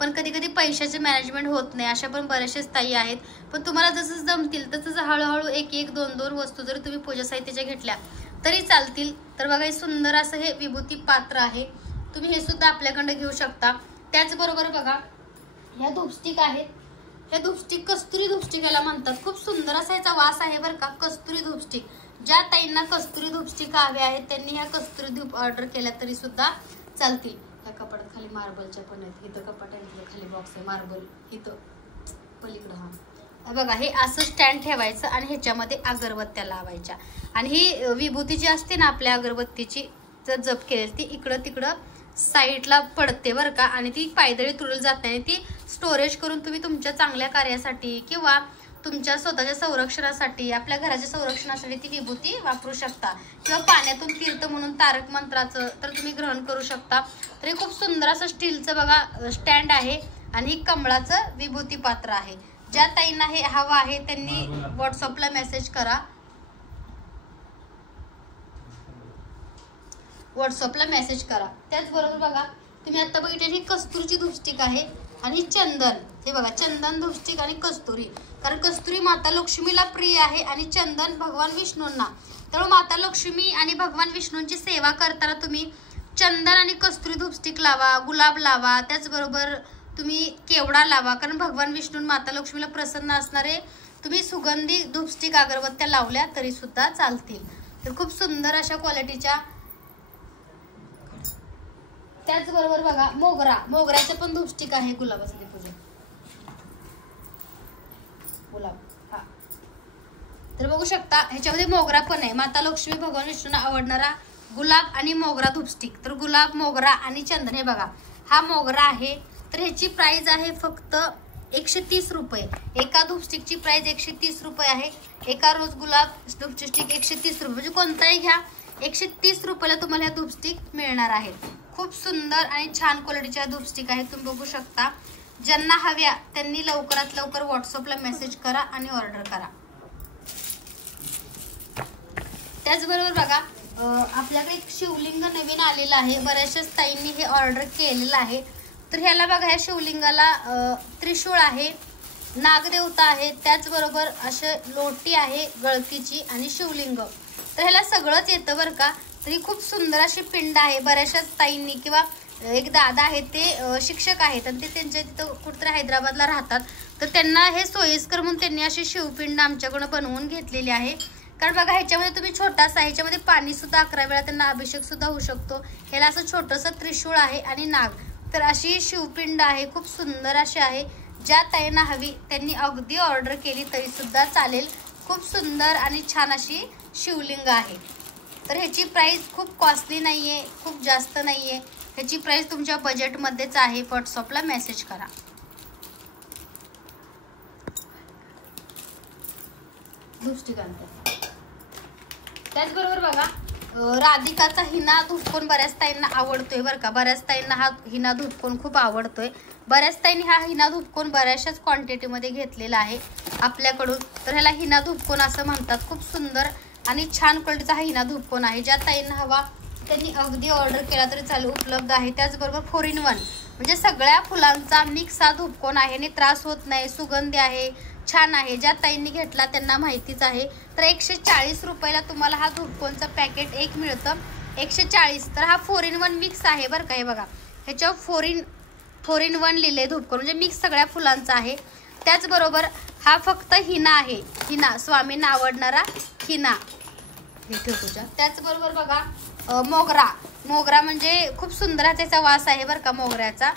पण कधी कधी पैशाचे मॅनेजमेंट होत नाही. अशा पण बरेचसेच ताई आहेत. पण तुम्हाला जसं जमतील तसंच हळूहळू 1-1, 2-2 वस्तू जरी तुम्ही पूजा साहित्याच्या घेतल्या तरी चालतील. तर बघा हे सुंदर असं हे विभूती पात्र आहे, तुम्ही हे सुद्धा आपल्याकडे घेऊ शकता. त्याचबरोबर बघा ह्या धूपस्टिक आहेत. हे धूपस्टिक कस्तुरी धूपस्टिक याला म्हणतात. खूप सुंदर असा याचा वास आहे बरं का, कस्तुरी धूपस्टिक. ज्या ताईंना कस्तुरी धूपस्टिक हवे आहेत त्यांनी ह्या कस्तुरी धूप ऑर्डर केल्या तरी सुद्धा चालतील. ह्या कपाटात खाली मार्बलच्या पण आहेत. इथं कपाट आहे, खाली बॉक्स आहे मार्बल, इथं पलीकडं. हा बघा हे असं स्टँड ठेवायचं आणि ह्याच्यामध्ये अगरबत्त्या लावायच्या. आणि ही विभूती जी असते ना आपल्या अगरबत्तीची जर जप केली ती इकडं तिकडं साईडला पडते बरं का. आणि ती पायदळी तुळली जात नाही. ती स्टोरेज करून तुम्ही तुमच्या चांगल्या कार्यासाठी किंवा तुमच्या स्वतःच्या संरक्षणासाठी, आपल्या घराच्या संरक्षणासाठी ती विभूती वापरू शकता. किंवा पाण्यातून तीर्थ म्हणून तारक मंत्राचं तर तुम्ही ग्रहण करू शकता. तर हे खूप सुंदर असं स्टीलचं बघा स्टँड आहे आणि ही कमळाचं विभूती पात्र आहे. ज्या ताईंना हे हवं आहे त्यांनी व्हॉट्सअपला मेसेज करा, व्हॉट्सअपला मेसेज करा. त्याचबरोबर बघा तुम्ही आता बघितलेली कस्तुरीची धूपस्टिक आहे आणि चंदन. हे बघा चंदन धूपस्टिक आणि कस्तुरी. कारण कस्तुरी माता लक्ष्मीला प्रिय आहे आणि चंदन भगवान विष्णूंना. त्यामुळे माता लक्ष्मी आणि भगवान विष्णूंची सेवा करताना तुम्ही चंदन आणि कस्तुरी धूपस्टिक लावा, गुलाब लावा. त्याचबरोबर तुम्ही केवडा लावा. कारण भगवान विष्णू माता लक्ष्मीला प्रसन्न असणारे तुम्ही सुगंधी धूपस्टिक अगरबत्त्या लावल्या तरी सुद्धा चालतील. तर खूप सुंदर अशा क्वालिटीच्या. त्याचबरोबर बघा मोगऱ्याचं पण धूपस्टिक आहे गुलाबासाठी पूजा गुलाब. हा तर बघू शकता ह्याच्यामध्ये मोगरा पण आहे. माता लक्ष्मी भगवान विष्णूंना आवडणारा गुलाब आणि मोगरा धूपस्टिक. तर गुलाब, मोगरा आणि चंदन. हे बघा हा मोगरा आहे. तर ह्याची प्राइस आहे फक्त 130 रुपये. एका धूपस्टिकची प्राइस 130 रुपये आहे. एका रोज गुलाब धूपस्टिक 130 रुपये. म्हणजे कोणताही घ्या 130 रुपयाला तुम्हाला ह्या धूपस्टिक मिळणार आहेत. खूप सुंदर आणि छान क्वालिटीच्या धूपस्टिक आहेत. तुम्ही बघू शकता. ज्यांना हव्या त्यांनी लवकरात लवकर व्हॉट्सअपला मेसेज करा आणि ऑर्डर करा. त्याचबरोबर बघा आपल्याकडे एक शिवलिंग नवीन आलेलं आहे. बऱ्याचशाच ताईंनी हे ऑर्डर केलेलं आहे. तर ह्याला बघा, ह्या शिवलिंगाला त्रिशूळ आहे, नागदेवता आहे, त्याचबरोबर असे लोटी आहे गळतीची आणि शिवलिंग. तर ह्याला सगळंच येतं बरं का. तरी खूप सुंदर अशी पिंड आहे. बऱ्याचशाच ताईंनी किंवा एक दादा आहेत ते शिक्षक आहेत आणि ते त्यांच्या तिथं कुठेतरी हैदराबादला राहतात. तर त्यांना हे सोयीस्कर म्हणून त्यांनी अशी शिवपिंड आमच्याकडून बनवून घेतलेली आहे. कारण बघा ह्याच्यामध्ये तुम्ही छोटासा, ह्याच्यामध्ये पाणी सुद्धा 11 वेळा त्यांना अभिषेक सुद्धा होऊ शकतो. ह्याला असं छोटंसं त्रिशूळ आहे आणि नाग. तर अशी शिवपिंड आहे, खूप सुंदर अशी आहे. ज्या ताईंना हवी त्यांनी अगदी ऑर्डर केली तरी सुद्धा चालेल. खूप सुंदर आणि छान अशी शिवलिंग आहे. तर ह्याची प्राइस खूप कॉस्टली नाहीये, खूप जास्त नाहीये. ह्याची प्राइस तुमच्या बजेटमध्येच आहे. व्हॉट्सअपला मेसेज करा. त्याचबरोबर बघा राधिकाचा हिना धूपकोन बऱ्याच ताईंना आवडतोय बरं का. बऱ्याच ताईंना हा हिना धूपकोन खूप आवडतोय. बऱ्याच ताईंनी हा हिना धूपकोन बऱ्याचशाच क्वांटिटीमध्ये घेतलेला आहे आपल्याकडून. तर ह्याला हिना धूपकोन असं म्हणतात. खूप सुंदर आणि छान क्वालिटीचा हा हिना धूपकोन आहे. ज्या ताईंना हवा त्यांनी अगदी ऑर्डर केला तरी चालेल, उपलब्ध आहे. त्याचबरोबर 4in1 म्हणजे सगळ्या फुलांचा मिक्स हा धूपकोन आहे आणि त्रास होत नाही, सुगंधी आहे, छान आहे. ज्या ताईंनी घेतला त्यांना माहितीच आहे. तर 140 रुपयाला तुम्हाला हा धूपकोनचं पॅकेट एक मिळतं. 140. तर हा 4in1 मिक्स आहे बरं का. हे बघा ह्याच्यावर 4in1 लिहिले धूपकोन म्हणजे मिक्स सगळ्या फुलांचा आहे. त्याचबरोबर हा फक्त हिना आहे. हिना स्वामींना आवडणारा हिना हे ठेवतो. त्याचबरोबर बघा मोगरा म्हणजे खूप सुंदर त्याचा वास आहे बरं का मोगऱ्याचा.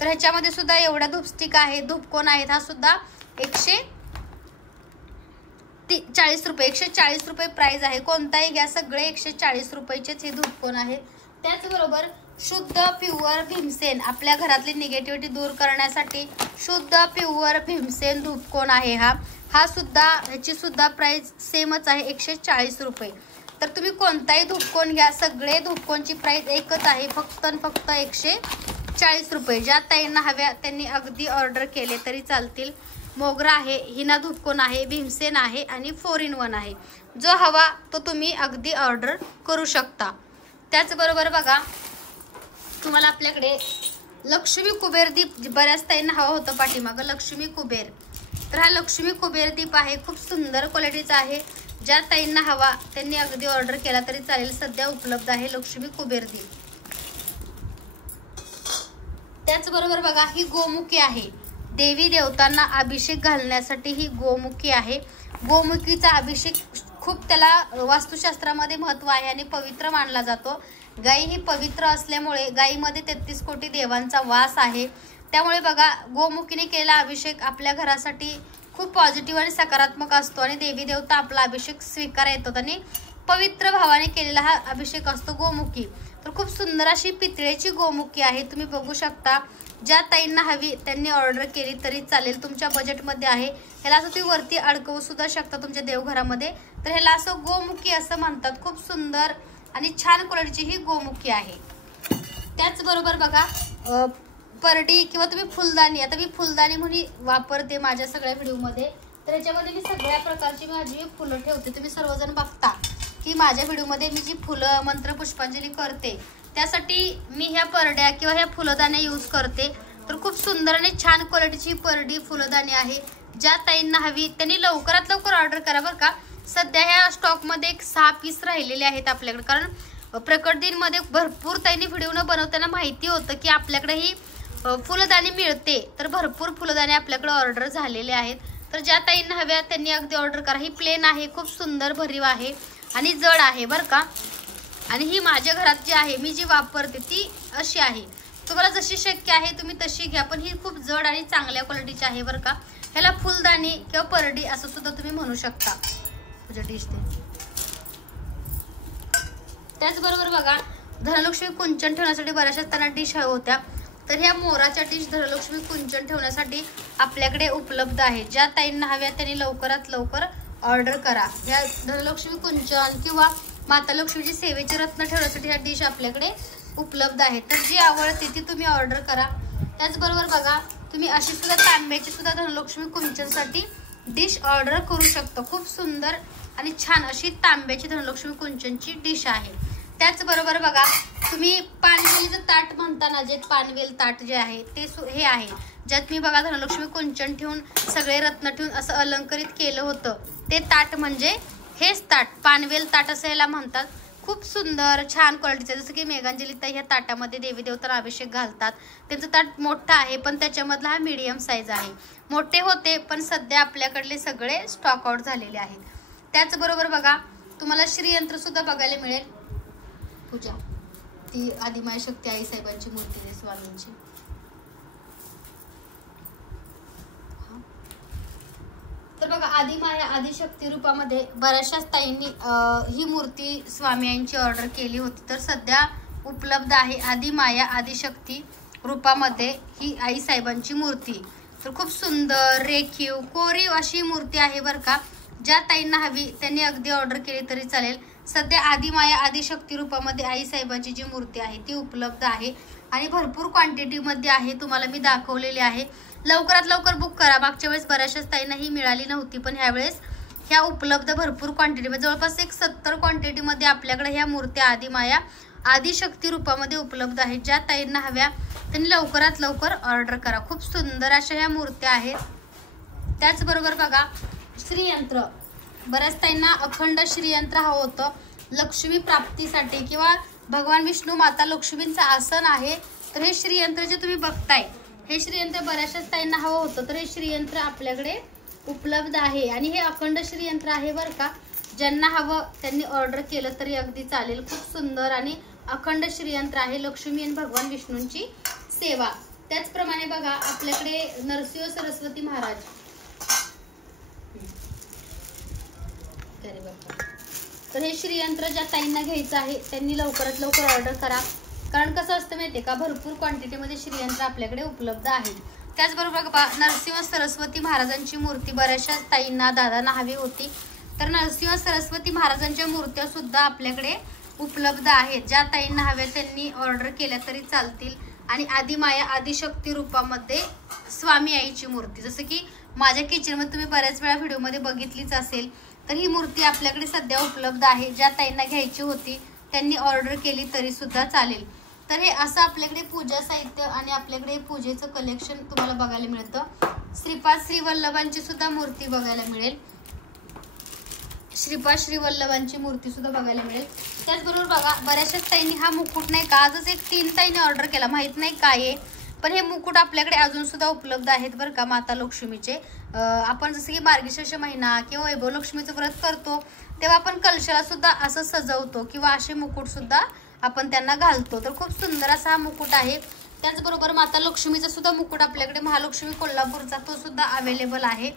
तर ह्याच्यामध्ये सुद्धा एवढ्या धूपस्टिक आहेत, धूपकोन आहेत. हा सुद्धा 140 रुपये 140 रुपये प्राइस आहे. कोणताही घ्या, सगळे 140 रुपयाचेच हे धूपकोन आहेत. त्याचबरोबर शुद्ध प्युअर भीमसेन, आपल्या घरातली निगेटिव्हिटी दूर करण्यासाठी शुद्ध प्युअर भीमसेन धूपकोन आहे. हा सुद्धा ह्याची सुद्धा प्राइस सेमच आहे 140 रुपये. तर तुम्ही कोणताही धूपकोन घ्या, सगळे धूपकोनची प्राइस एकच आहे, फक्त 140 रुपये. ज्या ताईंना हव्या त्यांनी अगदी ऑर्डर केले तरी चालतील. मोगरा आहे, हिना धूपकोन आहे, भीमसेन आहे आणि 4in1 आहे. जो हवा तो तुम्ही अगदी ऑर्डर करू शकता. त्याचबरोबर बघा तुम्हाला आपल्याकडे लक्ष्मी कुबेर दीप बऱ्याच ताईंना हवा होतं पाठीमागं, लक्ष्मी कुबेर. तर हा लक्ष्मी कुबेर दीप आहे, खूप सुंदर क्वालिटीचा आहे. ज्या ताईंना हवा त्यांनी अगदी ऑर्डर केला तरी चालेल. सध्या उपलब्ध आहे लक्ष्मी कुबेर दीप. त्याचबरोबर बघा ही गोमुखी आहे. देवी देवतांना अभिषेक घालण्यासाठी ही गोमुखी आहे. गोमुखीचा अभिषेक खूप त्याला वास्तुशास्त्रामध्ये महत्व आहे आणि पवित्र मानला जातो. गाई ही पवित्र असल्यामुळे गाईमध्ये 33 कोटी देवांचा वास आहे. त्यामुळे बघा गोमुखीने केलेला अभिषेक आपल्या घरासाठी खूप पॉझिटिव्ह आणि सकारात्मक असतो आणि देवी देवता आपला अभिषेक स्वीकार येतात आणि पवित्र भावाने केलेला हा अभिषेक असतो गोमुखी. तर खूप सुंदर अशी पितळेची गोमुखी आहे, तुम्ही बघू शकता. ज्या ताईंना हवी त्यांनी ऑर्डर केली तरी चालेल, तुमच्या बजेटमध्ये आहे. ह्याला असं तुम्ही वरती अडकवू सुद्धा शकता तुमच्या देवघरामध्ये. तर ह्याला असं गोमुखी असं म्हणतात. खूप सुंदर आणि छान क्वालिटीची ही गोमुखी आहे. त्याचबरोबर बघा परडी किंवा तुम्ही फुलदाणी, आता मी फुलदाणी म्हणून वापरते माझ्या सगळ्या व्हिडिओमध्ये. तर ह्याच्यामध्ये मी सगळ्या प्रकारची माझी फुलं ठेवते. तुम्ही सर्वजण बघता की माझ्या व्हिडिओमध्ये मी जी फुलं मंत्र पुष्पांजली करते त्यासाठी मी ह्या परड्या किंवा ह्या फुलदाण्या यूज करते. तर खूप सुंदर आणि छान क्वालिटीची परडी फुलदाणी आहे. ज्या ताईंना हवी त्यांनी लवकरात लवकर ऑर्डर करा बरं का. सध्या ह्या स्टॉकमध्ये 6 पीस राहिलेले आहेत आपल्याकडे. कारण प्रकट दिनमध्ये भरपूर ताईंनी व्हिडिओ न बनवताना माहिती होतं की आपल्याकडे ही फुलदाणी मिळते. तर भरपूर फुलदाणे आपल्याकडे ऑर्डर झालेले आहेत. तर ज्या ताईंना हव्या त्यांनी अगदी ऑर्डर करा. ही प्लेन आहे, खूप सुंदर भरीव आहे आणि जड आहे बरं का. आणि ही माझ्या घरात जी आहे मी जी वापरते ती अशी आहे. तुम्हाला जशी शक्य आहे तुम्ही तशी घ्या, पण ही खूप जड आणि चांगल्या क्वालिटीची आहे बरं का. ह्याला फुलदाणी किंवा परडी असं सुद्धा तुम्ही म्हणू शकता. तुझ्या डिश ते त्याचबरोबर बघा धनलक्ष्मी कुंचन ठेवण्यासाठी बऱ्याचशा त्यांना डिश हव्या होत्या. तर ह्या मोराच्या डिश धनलक्ष्मी कुंचन ठेवण्यासाठी आपल्याकडे उपलब्ध आहे. ज्या ताईंना हव्या त्यांनी लवकरात लवकर ऑर्डर करा. ह्या धनलक्ष्मी कुंचन किंवा माता लक्ष्मीची सेवेचे रत्न ठेवण्यासाठी ह्या डिश आपल्याकडे उपलब्ध आहेत. तर जी आवडते ती तुम्ही ऑर्डर करा. त्याचबरोबर बघा तुम्ही अशी सुद्धा तांब्याची सुद्धा धनलक्ष्मी कुंचनसाठी डिश ऑर्डर करू शकता. खूप सुंदर आणि छान अशी तांब्याची धनलक्ष्मी कुंचनची डिश आहे. त्याचबरोबर बघा तुम्ही पानवेलीचं ताट म्हणताना जे पानवेल ताट जे आहे ते हे आहे ज्यात मी बघा धनलक्ष्मी कुंचन ठेवून सगळे रत्न ठेवून असं अलंकरित केलं होतं. ते ताट म्हणजे हेच ताट, पानवेल ताट असं याला म्हणतात. खूप सुंदर छान क्वालिटीचं, जसं की मेघांजलीताई ह्या ताटामध्ये देवी देवतांना अभिषेक घालतात. त्यांचं ताट मोठं आहे पण त्याच्यामधला हा मीडियम साईज आहे. मोठे होते पण सध्या आपल्याकडले सगळे स्टॉक आउट झालेले आहेत. त्याचबरोबर बघा तुम्हाला श्रीयंत्र सुद्धा बघायला मिळेल. पूजा ती आदिमाय शक्ती आई साहेबांची मूर्ती आहे स्वामींची. तर बघा आदिमाया आदिशक्ती रूपामध्ये बऱ्याचशा ताईंनी ही मूर्ती स्वामींची ऑर्डर केली होती. तर सध्या उपलब्ध आहे आदिमाया आदिशक्ती रूपामध्ये ही आई साहेबांची मूर्ती. तर खूप सुंदर रेखीव कोरीव अशी मूर्ती आहे बरं का. ज्या ताईंना हवी त्यांनी अगदी ऑर्डर केली तरी चालेल. सध्या आदिमाया आदिशक्ती रूपामध्ये आई साहेबांची जी मूर्ती आहे ती उपलब्ध आहे आणि भरपूर क्वांटिटीमध्ये आहे. तुम्हाला मी दाखवलेली आहे. लवकरात लवकर बुक करा. मागच्या वेळेस बऱ्याचशाच ताईंना ही मिळाली नव्हती पण ह्यावेळेस ह्या उपलब्ध भरपूर क्वांटिटीमध्ये जवळपास 70 क्वांटिटीमध्ये आपल्याकडे ह्या मूर्त्या आदिमाया आदिशक्ती रूपामध्ये उपलब्ध आहेत. ज्या ताईंना हव्या त्यांनी लवकरात लवकर ऑर्डर करा. खूप सुंदर अशा ह्या मूर्त्या आहेत. त्याचबरोबर बघा श्रीयंत्र, बऱ्याच ताईंना अखंड श्रीयंत्र हवं होतं लक्ष्मी प्राप्तीसाठी किंवा भगवान विष्णू माता लक्ष्मींचं आसन आहे. तर हे श्रीयंत्र जे तुम्ही बघताय हे श्रीयंत्र बऱ्याचशाच ताईंना हवं होतं. तर हे श्रीयंत्र आपल्याकडे उपलब्ध आहे आणि हे अखंड श्रीयंत्र आहे बरं का. ज्यांना हवं त्यांनी ऑर्डर केलं तरी अगदी चालेल. खूप सुंदर आणि अखंड श्रीयंत्र आहे लक्ष्मी आणि भगवान विष्णूंची सेवा. त्याचप्रमाणे बघा आपल्याकडे नरसिंह सरस्वती महाराज, तर हे श्रीयंत्र ज्या ताईंना घ्यायचं आहे त्यांनी लवकरात लवकर ऑर्डर करा. कारण कसं असतं माहितीये का भरपूर क्वांटिटीमध्ये श्रीयंत्र आपल्याकडे उपलब्ध आहेत. त्याचबरोबर नरसिंह सरस्वती महाराजांची मूर्ती बऱ्याचशा ताईंना दादांना हवी होती. तर नरसिंह सरस्वती महाराजांच्या मूर्त्या सुद्धा आपल्याकडे उपलब्ध आहेत. ज्या ताईंना हव्या त्यांनी ऑर्डर केल्या तरी चालतील. आणि आदिमाया आदिशक्ती रूपामध्ये स्वामी आईची मूर्ती, जसं की माझ्या किचनमध्ये तुम्ही बऱ्याच वेळा व्हिडिओमध्ये बघितलीच असेल. तर ही मूर्ती आपल्याकडे सध्या उपलब्ध आहे. ज्या ताईंना घ्यायची होती त्यांनी ऑर्डर केली तरी सुद्धा चालेल. तर हे असं आपल्याकडे पूजा साहित्य आणि आपल्याकडे पूजेचं कलेक्शन तुम्हाला बघायला मिळतं. श्रीपाद श्री वल्लभांची सुद्धा मूर्ती बघायला मिळेल. श्रीपाद श्री वल्लभांची मूर्ती सुद्धा बघायला मिळेल. त्याचबरोबर बघा बऱ्याचशाच ताईंनी हा मुकुट नाही का आजच एक 3 ताईंनी ऑर्डर केला, माहित नाही काय आहे पण हे मुकुट आपल्याकडे अजून सुद्धा उपलब्ध आहेत बरं का माता लक्ष्मीचे. आपण जसं की मार्गशीर्ष महिना किंवा वैभव लक्ष्मीचं व्रत करतो तेव्हा आपण कलशाला सुद्धा असं सजवतो किंवा असे मुकुट सुद्धा आपण त्यांना घालतो. तर खूप सुंदर असा हा मुकुट आहे. त्याचबरोबर माता लक्ष्मीचा सुद्धा मुकुट आपल्याकडे महालक्ष्मी कोल्हापूरचा तो सुद्धा अवेलेबल आहे.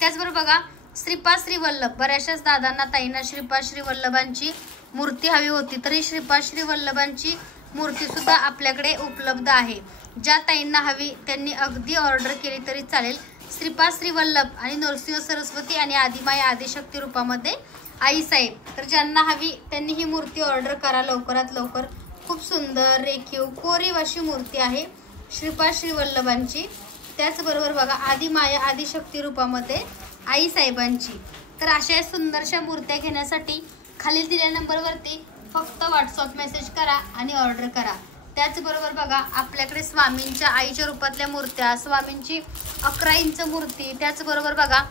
त्याचबरोबर बघा श्रीपाद श्री वल्लभ, बऱ्याचशाच दादांना ताईंना श्रीपाद श्री वल्लभांची मूर्ती हवी होती. तर ही श्रीपाद श्री वल्लभांची मूर्ती सुद्धा आपल्याकडे उपलब्ध आहे. ज्या ताईंना हवी त्यांनी अगदी ऑर्डर केली तरी चालेल. श्रीपाद श्री वल्लभ आणि नरसिंह सरस्वती आणि आदिमाया आदिशक्ती रूपामध्ये आई साहेब. तर ज्यांना हवी त्यांनी ही मूर्ती ऑर्डर करा लवकरात लवकर. खूप सुंदर रेखीव कोरीव अशी मूर्ती आहे श्रीपाद श्री वल्लभांची. त्याचबरोबर बघा आदिमाया आदिशक्ती रूपामध्ये आई साहेबांची. तर अशा सुंदरशा मूर्त्या घेण्यासाठी खाली दिलेल्या नंबरवरती फक्त व्हॉट्सअप मेसेज करा आणि ऑर्डर करा. त्याचबरोबर बघा आपल्याकडे स्वामींच्या आईच्या रूपातल्या मूर्त्या, स्वामींची 11 इंच मूर्ती, त्याचबरोबर बघा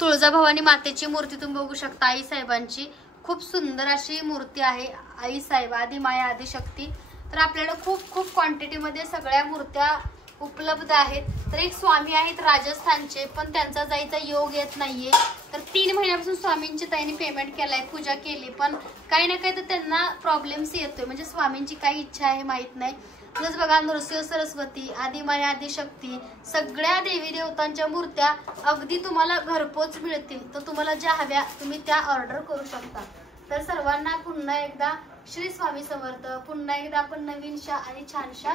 तुळजाभवानी मातेची मूर्ती तुम्ही बघू शकता आई साहेबांची. खूप सुंदर अशी मूर्ती आहे आई साहेब आदिमाया आदिशक्ती. तर आपल्याला खूप खूप क्वांटिटीमध्ये सगळ्या मूर्त्या उपलब्ध आहेत. तर एक स्वामी आहेत राजस्थानचे पण त्यांचा जायचा योग येत नाहीये. तर 3 महिन्यापासून स्वामींची ताईने पेमेंट केलाय, पूजा केली पण काही ना काही तर त्यांना प्रॉब्लेम्स येतोय. म्हणजे स्वामींची काय इच्छा आहे माहित नाही. प्लस बघा नरसिंह सरस्वती आदिमाया आदिशक्ती सगळ्या देवी देवतांच्या मूर्त्या अगदी तुम्हाला घरपोच मिळतील. तर तुम्हाला ज्या हव्या तुम्ही त्या ऑर्डर करू शकता. तर सर्वांना पुन्हा एकदा श्री स्वामी समर्थ. पुन्हा एकदा आपण नवीनशा आणि छानशा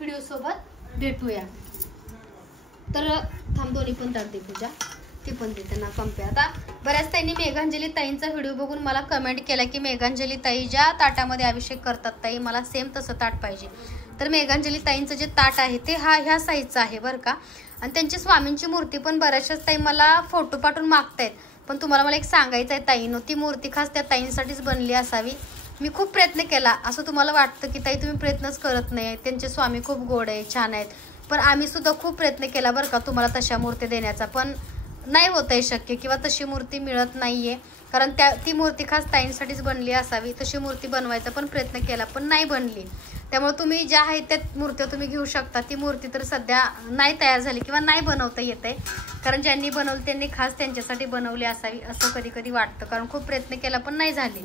व्हिडिओ सोबत भेटूया. तर थांब दोन्ही पण तारते पूजा ती पण देते ना कंपे. आता बऱ्याच ताईंनी मेघांजली ताईंचा व्हिडिओ बघून मला कमेंट केला की मेघांजली ताई ज्या ताटामध्ये अभिषेक करतात ताई मला सेम तसं ताट पाहिजे. तर मेघांजली ताईंचं जे ताट आहे ते ह्या साईजचं आहे बरं का. आणि त्यांची स्वामींची मूर्ती पण बऱ्याचशाच ताई मला फोटो पाठवून मागतायत, पण तुम्हाला मला एक सांगायचं आहे ताईनो, ती मूर्ती खास त्या ताईंसाठीच बनली असावी. मी खूप प्रयत्न केला, असं तुम्हाला वाटतं की ताई तुम्ही प्रयत्नच करत नाही, त्यांचे स्वामी खूप गोड आहे, छान आहेत, पण आम्ही सुद्धा खूप प्रयत्न केला बरं का तुम्हाला तशा मूर्ती देण्याचा, पण नाही होत आहे शक्य, किंवा तशी मूर्ती मिळत नाहीये, कारण ती मूर्ती खास ताईंसाठीच बनली असावी. तशी मूर्ती बनवायचा पण प्रयत्न केला, पण नाही बनली. त्यामुळे तुम्ही ज्या आहेत त्या मूर्त्या तुम्ही घेऊ शकता. ती मूर्ती तर सध्या नाही तयार झाली किंवा नाही बनवता येत आहे, कारण ज्यांनी बनवली त्यांनी खास त्यांच्यासाठी बनवली असावी असं कधी कधी वाटतं, कारण खूप प्रयत्न केला पण नाही झाली.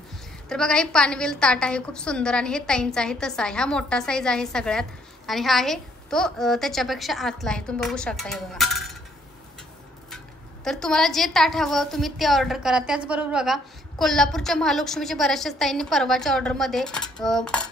तर बघा, हे पानवेल ताट आहे खूप सुंदर, आणि हे ताईंचं आहे तसा आहे. हा मोठा साईज आहे सगळ्यात, आणि हा आहे तो त्याच्यापेक्षा आतला आहे, तुम्ही बघू शकता. हे बघा, तर तुम्हाला जे ताट हवं तुम्ही ते ऑर्डर करा. त्याचबरोबर बघा, कोल्हापूरच्या महालक्ष्मीचे बऱ्याचशाच ताईंनी परवाच्या ऑर्डरमध्ये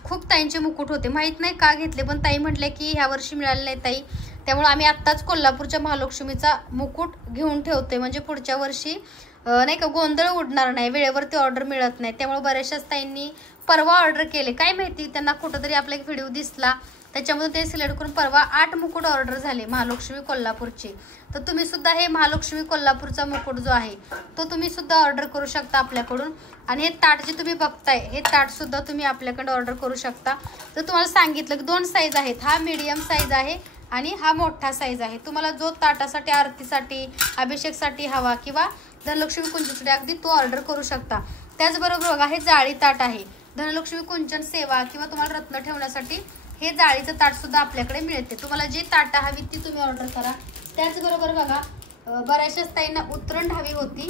खूप ताईंचे मुकुट होते, माहीत नाही का घेतले, पण ताई म्हटले की ह्या वर्षी मिळाले नाही ताई, त्यामुळे आम्ही आत्ताच कोल्हापूरच्या महालक्ष्मीचा मुकुट घेऊन ठेवतोय, म्हणजे पुढच्या वर्षी नाही का गोंधळ उडणार नाही, वेळेवरती ऑर्डर मिळत नाही. त्यामुळे बऱ्याचशाच ताईंनी परवा ऑर्डर केले, काय माहिती त्यांना कुठंतरी आपला एक व्हिडिओ दिसला, त्याच्यामध्ये ते सिलेक्ट करून परवा 8 मुकुट ऑर्डर झाले महालक्ष्मी कोल्हापूरचे. तर तुम्ही सुद्धा हे महालक्ष्मी कोल्हापूरचा मुकुट जो आहे तो तुम्ही सुद्धा ऑर्डर करू शकता आपल्याकडून. आणि हे ताट जे तुम्ही बघताय हे ताट सुद्धा तुम्ही आपल्याकडे ऑर्डर करू शकता. तर तुम्हाला सांगितलं की 2 साईज आहेत, हा मीडियम साईज आहे आणि हा मोठा साईज आहे. तुम्हाला जो ताटासाठी, आरतीसाठी, अभिषेकसाठी हवा किंवा धनलक्ष्मी कुंजनसाठी अगदी तो ऑर्डर करू शकता. त्याचबरोबर बघा, हे जाळी ताट आहे, धनलक्ष्मी कुंजन सेवा किंवा तुम्हाला रत्न ठेवण्यासाठी हे जाळीचं ताट सुद्धा आपल्याकडे मिळते. तुम्हाला जी ताटं हवी ती तुम्ही ऑर्डर करा. त्याचबरोबर बघा, बऱ्याचशाच ताईंना उतरण हवी होती.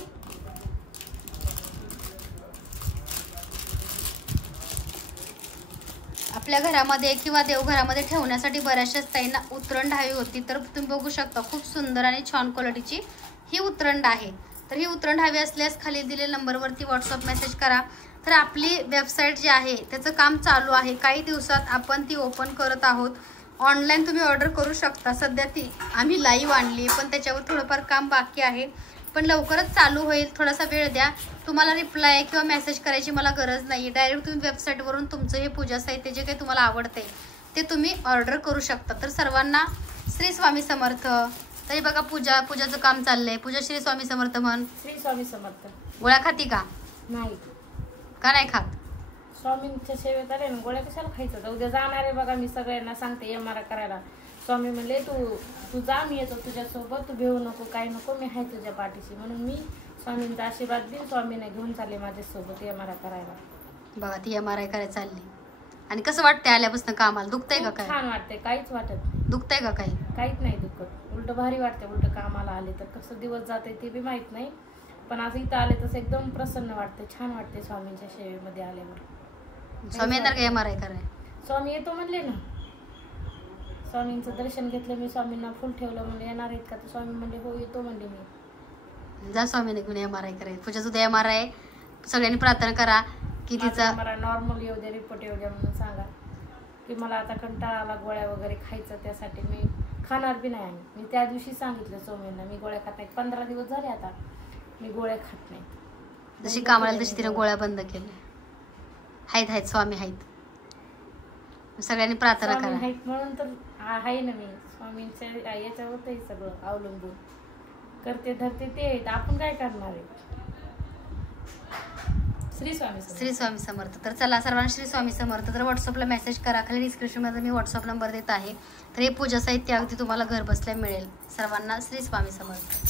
आपल्या घरामध्ये किंवा देवघरामध्ये ठेवण्यासाठी बऱ्याचशाच ताईंना उतरंड हवी होती. तर तुम्ही बघू शकता खूप सुंदर आणि छान क्वालिटीची ही उतरंड आहे. तर ही उतरंड हवी असल्यास खाली दिलेल्या नंबरवरती व्हॉट्सअप मेसेज करा. तर आपली वेबसाईट जी आहे त्याचं काम चालू आहे, काही दिवसात आपण ती ओपन करत आहोत. ऑनलाईन तुम्ही ऑर्डर करू शकता. सध्या ती आम्ही लाईव्ह आणली, पण त्याच्यावर थोडंफार काम बाकी आहे, पण लवकरच चालू होईल. थोडासा वेळ द्या. तुम्हाला रिप्लाय किंवा मेसेज करायची मला गरज नाही, डायरेक्ट तुम्ही वेबसाईटवरून तुमचं हे पूजा साहित्य जे काही तुम्हाला आवडते ते तुम्ही ऑर्डर करू शकता. तर सर्वांना श्री स्वामी समर्थ. तरी बघा, पूजाचं काम चाललंय. पूजा श्री स्वामी समर्थ म्हण. श्री स्वामी समर्थ. गोळ्या खाती का? नाही. का नाही खात? स्वामींच्या सेवेत आले ना, गोळ्या कशाला खायचं? उद्या जाणार आहे बघा, मी सगळ्यांना सांगते एमारा करायला. स्वामी म्हणले तू जा, मी येतो तुझ्यासोबत, तू भेऊ नको, काही नको, मी आहे तुझ्या पाठीशी. म्हणून मी स्वामींचा आशीर्वाद देऊन स्वामीने घेऊन चालले माझ्यासोबत एमारा करायला. बघा, ती एमआरआय करायला चालली. आणि कसं वाटतंय आल्यापासून कामाला? दुखतंय का काय? छान वाटतंय, काहीच वाटत नाही. दुखतंय का काही? काहीच नाही दुखत, उलट भारी वाटते. उलट कामाला आले तर कसं दिवस जाते ते बी माहित नाही, पण आज इथं आले तसं एकदम प्रसन्न वाटते, छान वाटते स्वामींच्या सेवेमध्ये आल्यावर. स्वामी येणार का एमआरआय करायला? स्वामी येतो म्हणले ना, स्वामींचं दर्शन घेतलं मी, स्वामींना फुल ठेवलं, म्हणजे येणार आहेत का? तर स्वामी म्हणले हो येतो म्हणले मी. जा स्वामीने घेऊन एमआरआय करायला. पूजा सुद्धा एमआरआय. सगळ्यांनी प्रार्थना करा की तिचा मला नॉर्मल येऊ द्या, रिपोर्ट येऊ द्या म्हणून सांगा, की मला आता कंटाळा आला गोळ्या वगैरे खायचं, त्यासाठी मी खाणार बी नाही. मी त्या दिवशी सांगितलं स्वामींना मी गोळ्या खात नाही. 15 दिवस झाले आता मी गोळ्या खात नाही. जशी कामाला तशी तिने गोळ्या बंद केल्या. आहेत स्वामी आहेत. सगळ्यांनी प्रार्थना करा. म्हणून तर आहे ना, मी स्वामींच्या याच्यावरही सगळं अवलंबून करते धरते ते, आपण काय करणार आहे. श्री स्वामी समर्थ. तर चला सर्वांना श्री स्वामी समर्थ. तर व्हॉट्सअपला मेसेज करा, खाली डिस्क्रिप्शनमध्ये मी व्हॉट्सअप नंबर देत आहे. तर हे पूजा साहित्य अगदी तुम्हाला घर बसल्या मिळेल. सर्वांना श्री स्वामी समर्थ.